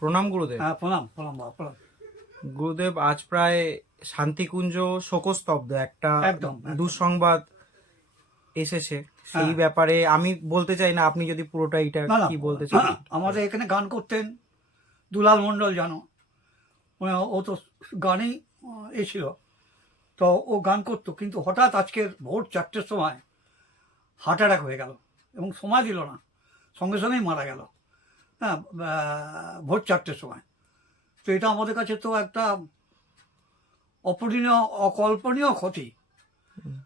প্রণাম গুরুদেব। হ্যাঁ প্রণাম প্রণাম বাবা প্রণাম। গুরুদেব আজ প্রায় শান্তিকুঞ্জ শোকস্তব্ধ একটা একদম, একদম। দুঃসংবাদ এসেছে। সেই হ্যাঁ। ব্যাপারে আমি বলতে চাই না আপনি যদি পুরোটা এটা না না। কি বলতে চান? আমাদের এখানে গান করতেন দুলাল মণ্ডল জানো। ও- ও তো গানেই আহ, এ ছিল। তো ও গান করতো, কিন্তু হঠাৎ আজকের ভোর চারটের সময় হার্ট অ্যাটাক হয়ে গেল এবং সময় দিল না, সঙ্গে সঙ্গেই মারা গেল হ্যাঁ ভোর চারটের সময়। তো এটা আমাদের কাছে তো একটা অপূরণীয়, অকল্পনীয় ক্ষতি।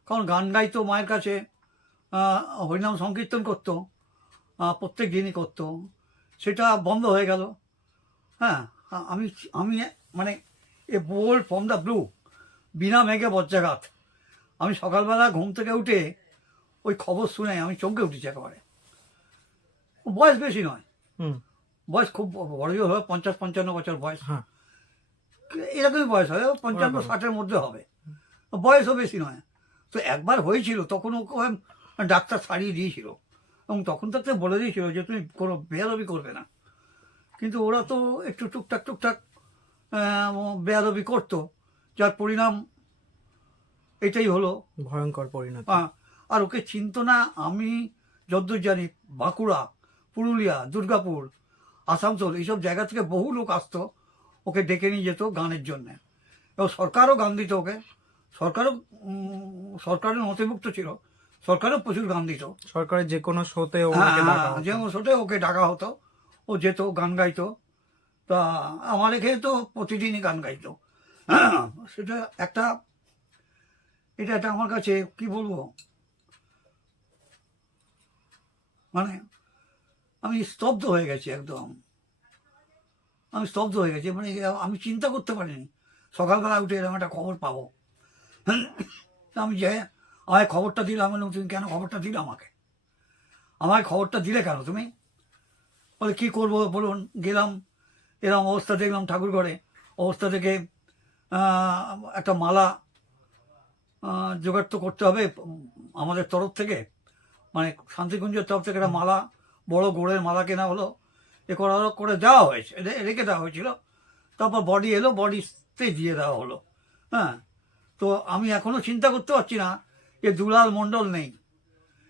কারণ গান গাইতো মায়ের কাছে হরিনাম সংকীর্তন করতো প্রত্যেক দিনই করতো, সেটা বন্ধ হয়ে গেল হ্যাঁ আমি আমি মানে a bolt from the blue. বিনা মেঘে বজ্রাঘাত। আমি সকালবেলা ঘুম থেকে উঠে ওই খবর শুনে আমি চমকে উঠেছি একেবারে। বয়স বেশি নয়। হুম। বয়স খুব বড় হবে পঞ্চাশ পঞ্চান্ন বছর বয়স। হ্যাঁ। এরকমই বয়স হবে পঞ্চান্ন ষাটের মধ্যে হবে। বয়সও বেশি নয়। তো একবার হয়েছিল তখন ওকে ডাক্তার ছাড়িয়ে দিয়েছিল। এবং তখন তাকে বলে দিয়েছিল যে তুমি কোনো বেয়াদবি করবে না। কিন্তু ওরা তো একটু টুকটাক টুকটাক বেয়াদবি করতো। যার পরিণাম এটাই হলো। ভয়ঙ্কর পরিণাম আর ওকে চিনতো না আমি যদ্দূর জানি বাঁকুড়া পুরুলিয়া দুর্গাপুর আসানসোল এইসব জায়গা থেকে বহু লোক আসতো ওকে ডেকে নিয়ে যেত গানের জন্যে। এবং সরকারও গান দিত ওকে। সরকারও সরকারের নথিভুক্ত ছিল। সরকারও প্রচুর গান দিত। সরকারের যে কোনো শোতে হ্যাঁ, হতো। যেমন শোতে ওকে ডাকা হতো। ও যেত গান গাইতো। তা আমার এখানে তো প্রতিদিনই গান গাইতো। সেটা একটা, এটা একটা আমার কাছে, কি বলব? মানে আমি স্তব্ধ হয়ে গেছি একদম। আমি স্তব্ধ হয়ে গেছি মানে আমি চিন্তা করতে পারিনি। সকালবেলা উঠে এরকম একটা খবর পাবো। আমি যে, আমায় খবরটা দিলাম আমি তুমি কেন খবরটা দিলে আমাকে? আমায় খবরটা দিলে কেন তুমি? বলে, কি করব? বলুন, গেলাম এরকম অবস্থা দেখলাম ঠাকুর ঘরে অবস্থা থেকে একটা মালা জোগাড় তো করতে হবে আমাদের তরফ থেকে। মানে শান্তিকুঞ্জের তরফ থেকে একটা মালা, বড় গোড়ের মালা কেনা হলো। এ করা করে দেওয়া হয়েছে রেখে দেওয়া হয়েছিল। তারপর বডি এলো বডিতে দিয়ে দেওয়া হলো। হ্যাঁ তো আমি এখনও চিন্তা করতে পারছি না যে দুলাল মণ্ডল নেই।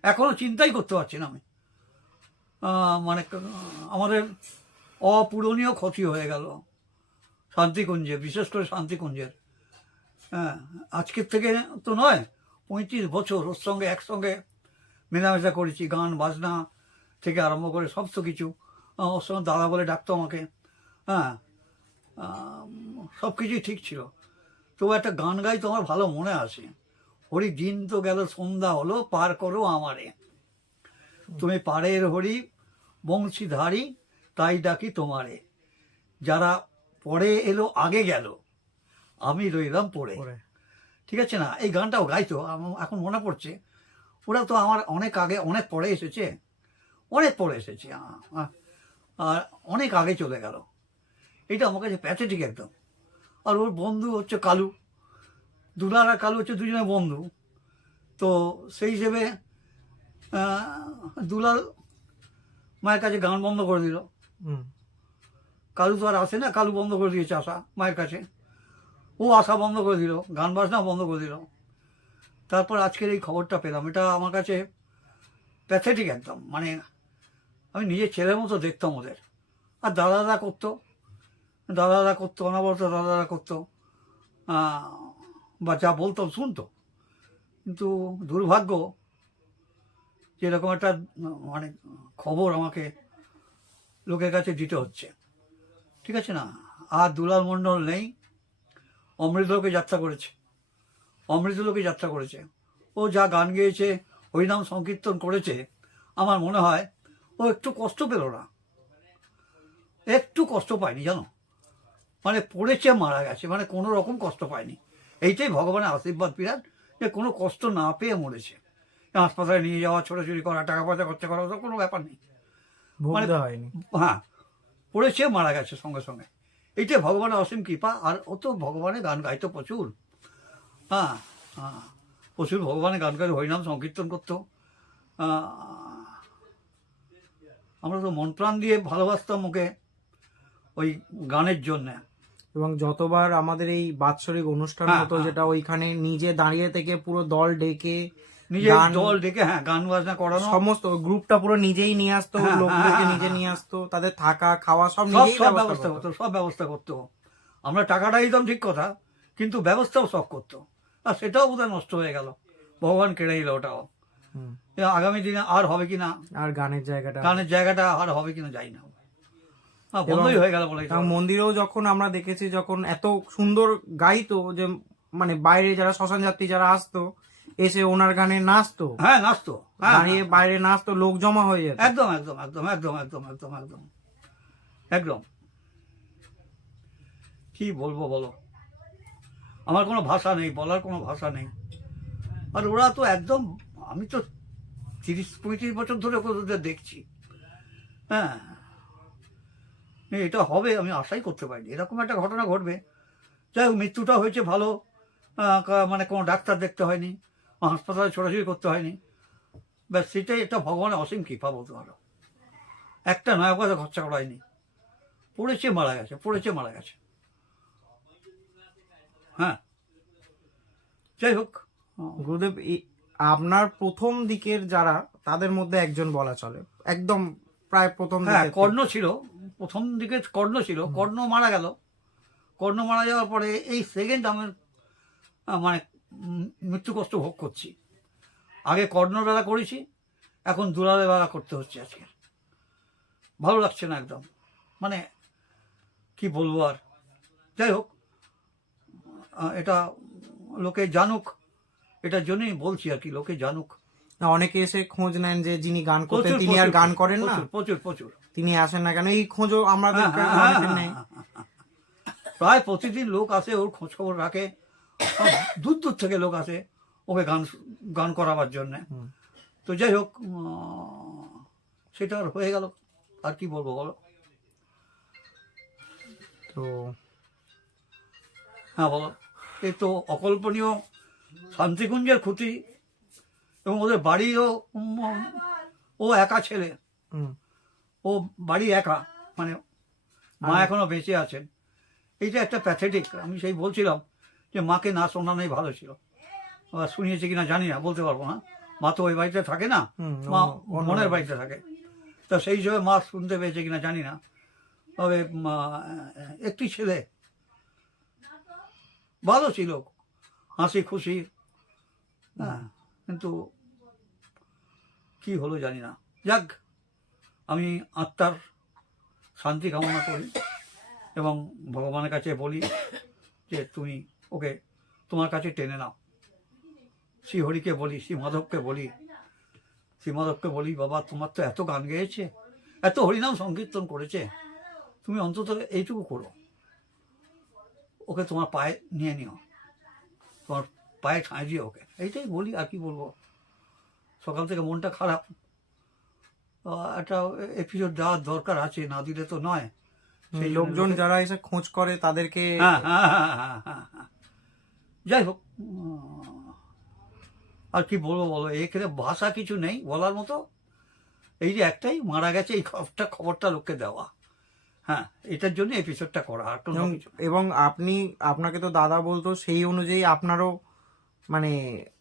এখনও চিন্তাই করতে পারছি না আমি। মানে আমাদের অপূরণীয় ক্ষতি হয়ে গেল। শান্তিকুঞ্জে, বিশেষ করে শান্তিকুঞ্জের। হ্যাঁ আজকের থেকে তো নয়, পঁয়ত্রিশ বছর ওর সঙ্গে একসঙ্গে মেলামেশা করেছি, গান, বাজনা থেকে আরম্ভ করে সমস্ত কিছু। ওর সঙ্গে দাদা বলে ডাকতো আমাকে। হ্যাঁ সব কিছুই ঠিক ছিল। তো একটা গান গাই তো আমার ভালো মনে আসে। হরি, দিন তো গেল, সন্ধ্যা হলো, পার করো আমারে। তুমি পাড়ের হরি, বংশীধারী, তাই ডাকি তোমারে। যারা পরে এলো আগে গেল। আমি রইলাম পরে ঠিক আছে না? এই গানটাও গাইতো এখন মনে পড়ছে। ওরা তো আমার অনেক আগে অনেক পরে এসেছে। অনেক পরে এসেছে আর অনেক আগে চলে গেল। এটা আমার কাছে প্যাথেটিক একদম। আর ওর বন্ধু হচ্ছে কালু। দুলাল আর কালু হচ্ছে দুজনে বন্ধু। তো সেই হিসেবে দুলাল মায়ের কাছে গান বন্ধ করে দিল। হুম। কালু তো আর আসে না, কালু বন্ধ করে দিয়েছে আসা মায়ের কাছে। ও আসা বন্ধ করে দিল, গান বাজনা বন্ধ করে দিল। তারপর আজকের এই খবরটা পেলাম। এটা আমার কাছে প্যাথেটিক একদম মানে আমি নিজের ছেলের মতো দেখতাম ওদের। আর দাদা দাদা করতো, দাদা দাদা করতো, অনবরত দাদা দাদা করতো। বা যা বলতাম শুনতো। কিন্তু দুর্ভাগ্য, যেরকম একটা মানে খবর আমাকে লোকের কাছে দিতে হচ্ছে। ঠিক আছে না? আর দুলাল মণ্ডল নেই। অমৃতলোকে যাত্রা করেছে। অমৃতলোকে যাত্রা করেছে। ও যা গান গেয়েছে হরিনাম সংকীর্তন করেছে আমার মনে হয় ও একটু কষ্ট পেল না। একটু কষ্ট পায়নি জানো? মানে পড়েছে মারা গেছে মানে কোনো রকম কষ্ট পায়নি। এইটাই ভগবানের আশীর্বাদ বিরাট যে কোনো কষ্ট না পেয়ে মরেছে। হাসপাতালে নিয়ে যাওয়া ছোটাছুটি করা টাকা পয়সা খরচা করা ওসব কোনো ব্যাপার নেই। মানে- হ্যাঁ পড়েছে মারা গেছে সঙ্গে সঙ্গে। এইটাই ভগবানের অসীম কৃপা আর ও তো ভগবানের গান গাইতো প্রচুর। হ্যাঁ হ্যাঁ প্রচুর ভগবানের গান করে হরিনাম সংকীর্তন করতো। আমরা তো মন প্রাণ দিয়ে ভালোবাসতাম ওকে ওই গানের জন্যে। এবং যতবার আমাদের এই বাৎসরিক অনুষ্ঠান হ্যাঁ, হতো হ্যাঁ। যেটা ওইখানে নিজে দাঁড়িয়ে থেকে পুরো দল ডেকে নিজের দল ডেকে হ্যাঁ গান বাজনা করানো। সমস্ত গ্রুপটা পুরো নিজেই নিয়ে আসতো হ্যাঁ, লোকদেরকে হ্যাঁ, নিজে হ্যাঁ, নিয়ে আসতো তাদের থাকা খাওয়া সব নিজেই ব্যবস্থা করতো। সব ব্যবস্থা করতো। আমরা দিতাম ঠিক কথা কিন্তু ব্যবস্থাও সব করতো। আর সেটাও বোধহয় নষ্ট হয়ে গেল। ভগবান কেড়ে দিল ওটাও। আগামী দিনে আর হবে কিনা আর গানের জায়গাটা। গানের জায়গাটা আর হবে কিনা যাই না। বন্ধই হয়ে গেল বলে মন্দিরেও যখন আমরা দেখেছি যখন এত সুন্দর গাইতো যে মানে বাইরে যারা শ্মশান যাত্রী যারা আসতো এসে ওনার গানে নাচতো। হ্যাঁ নাচতো। হ্যাঁ দাঁড়িয়ে বাইরে নাচতো লোক জমা হয়ে যেত। একদম একদম একদম একদম একদম একদম একদম। একদম। কি বলব বলো? আমার কোনো ভাষা নেই বলার কোনো ভাষা নেই। আর ওরা তো একদম আমি তো তিরিশ পঁয়ত্রিশ বছর ধরে ওদের দেখছি। হ্যাঁ। এটা হবে আমি আশাই করতে পারিনি। এরকম একটা ঘটনা ঘটবে। যাই হোক মৃত্যুটা হয়েছে ভালো। মানে কোনো ডাক্তার দেখতে হয়নি। হাসপাতালে ছোটাছুটি করতে হয়নি। ব্যাস সেটাই একটা ভগবানের অসীম কৃপা বলতে পারো। একটা নয় পয়সা খরচা করায়নি পড়েছে মারা গেছে পড়েছে মারা গেছে। হ্যাঁ। যাই হোক। গুরুদেব আপনার প্রথম দিকের যারা তাদের মধ্যে একজন বলা চলে। একদম প্রায় প্রথম হ্যাঁ কর্ণ ছিল। প্রথম দিকে কর্ণ ছিল। কর্ণ মারা গেল। কর্ণ মারা যাওয়ার পরে এই সেকেন্ড আমার মানে মৃত্যু কষ্ট ভোগ করছি। আগে কর্ণ বেলা করেছি এখন দুলালে বেলা করতে হচ্ছে আজকে। ভালো লাগছে না একদম। মানে কি বলব আর? যাই হোক এটা লোকে জানুক এটার জন্যই বলছি আর কি লোকে জানুক। না, অনেকে এসে খোঁজ নেন যে যিনি গান করতেন তিনি আর গান করেন না? প্রচুর প্রচুর তিনি আসেন না কেন? এই খোঁজও আমাদের হ্যাঁ, হ্যাঁ, হ্যাঁ। প্রায় প্রতিদিন লোক আসে ওর খোঁজ খবর রাখে। দূর দূর থেকে লোক আসে ওকে গান গান করাবার জন্য। তো যাই হোক সেটা আর হয়ে গেল। আর কি বলব বলো? তো হ্যাঁ বলো। এই তো অকল্পনীয় শান্তিকুঞ্জের ক্ষতি এবং ওদের বাড়িও ও একা ছেলে। হুম, ও বাড়ি একা মানে মা এখনও বেঁচে আছেন। এইটা একটা প্যাথেটিক আমি সেই বলছিলাম। যে মাকে না শোনানোই ভালো ছিল। শুনিয়েছে কিনা জানি না বলতে পারব না। মা তো ওই বাড়িতে থাকে না? মা মনের বাড়িতে থাকে। তা সেই হিসেবে মা শুনতে পেয়েছে কিনা জানি না। তবে মা, একটি ছেলে ভালো ছিল হাসি খুশি। হ্যাঁ কিন্তু কি হলো জানি না। যাক আমি আত্মার শান্তি কামনা করি এবং ভগবানের কাছে বলি যে তুমি ওকে তোমার কাছে টেনে নাও। শ্রী হরিকে বলি শ্রী মাধবকে বলি শ্রী মাধবকে বলি বাবা তোমার তো এত গান গেয়েছে এত হরিনাম সংকীর্তন করেছে তুমি অন্তত এইটুকু করো। ওকে তোমার পায়ে নিয়ে নিও। তোমার পায়ে ঠাঁই দিয়ে ওকে। এইটাই বলি আর কি বলব? সকাল থেকে মনটা খারাপ। একটা এপিসোড দেওয়ার দরকার আছে না দিলে তো নয়। সেই লোকজন যারা এসে খোঁজ করে তাদেরকে হ্যাঁ হ্যাঁ হ্যাঁ হ্যাঁ হ্যাঁ। যাই হোক আর কি বলব বলো এখানে ভাষা কিছু নেই বলার মতো। এই যে একটাই মারা গেছে এই খবরটা খবরটা লোককে দেওয়া। হ্যাঁ এটার জন্য এপিসোডটা করা আর কোনো এবং- কিছু এবং আপনি আপনাকে তো দাদা বলতো সেই অনুযায়ী আপনারও মানে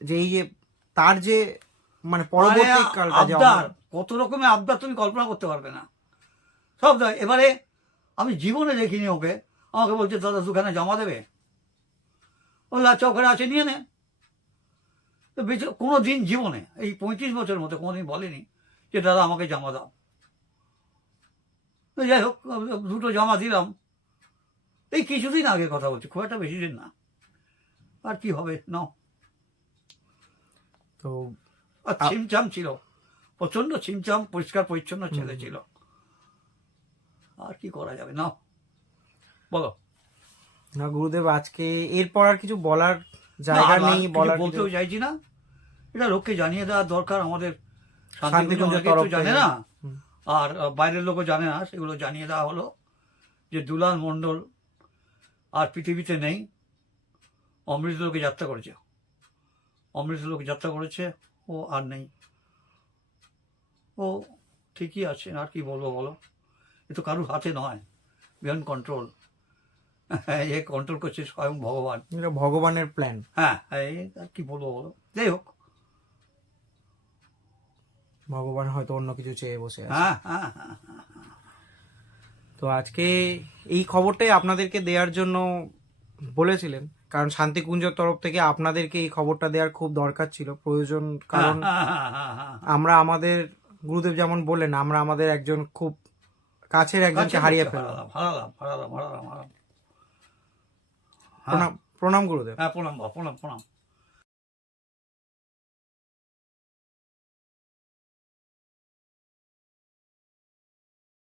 যে এই যে তার যে মানে পরবর্তী মানে কত রকমের আবদার তুমি কল্পনা করতে পারবে না। সব এবারে আমি জীবনে দেখিনি ওকে। আমাকে বলছে দাদা দুখানে জমা দেবে? ও আচ্ছা ওখানে আছে নিয়ে নে। তো বেঁচে- কোনো দিন জীবনে এই পঁয়ত্রিশ বছরের মধ্যে কোনোদিন বলেনি যে দাদা আমাকে জমা দাও। তো যাই হোক দুটো জমা দিলাম। এই কিছুদিন আগে কথা বলছি খুব একটা বেশি দিন না। আর কি হবে নাও। তো আর ছিমছাম ছিল প্রচণ্ড ছিমছাম পরিষ্কার পরিচ্ছন্ন ছেলে ছিল। আর কি করা যাবে নাও। বলো। না গুরুদেব আজকে এরপর আর কিছু বলার জায়গা নেই বলার বলতেও চাইছি না। এটা লোককে জানিয়ে দেওয়া দরকার আমাদের শান্তিকুঞ্জ জানে না। আর বাইরের লোকও জানে না সেগুলো জানিয়ে দেওয়া হলো যে দুলাল মণ্ডল আর পৃথিবীতে নেই। অমৃত লোকে যাত্রা করেছে। অমৃত লোক যাত্রা করেছে ও আর নেই। ও ঠিকই আছে আর কি বলব বলো? এ তো কারুর হাতে নয় বিয়ন্ড কন্ট্রোল এ কন্ট্রোল করছে স্বয়ং ভগবান। এটা ভগবানের প্ল্যান হ্যাঁ আর কি বলব বলো? যাই হোক। ভগবান হয়তো অন্য কিছু চেয়ে বসে হ্যাঁ হ্যাঁ হ্যাঁ তো আজকে এই খবরটাই আপনাদেরকে দেওয়ার জন্য বলেছিলেন। কারণ শান্তিকুঞ্জের তরফ থেকে আপনাদেরকে এই খবরটা দেওয়ার খুব দরকার ছিল। প্রয়োজন কারণ। আমরা আমাদের গুরুদেব যেমন বললেন আমরা আমাদের একজন খুব কাছের একজনকে হারিয়ে ফেললাম। প্রণাম প্রণাম গুরুদেব। হ্যাঁ প্রণাম প্রণাম প্রণাম।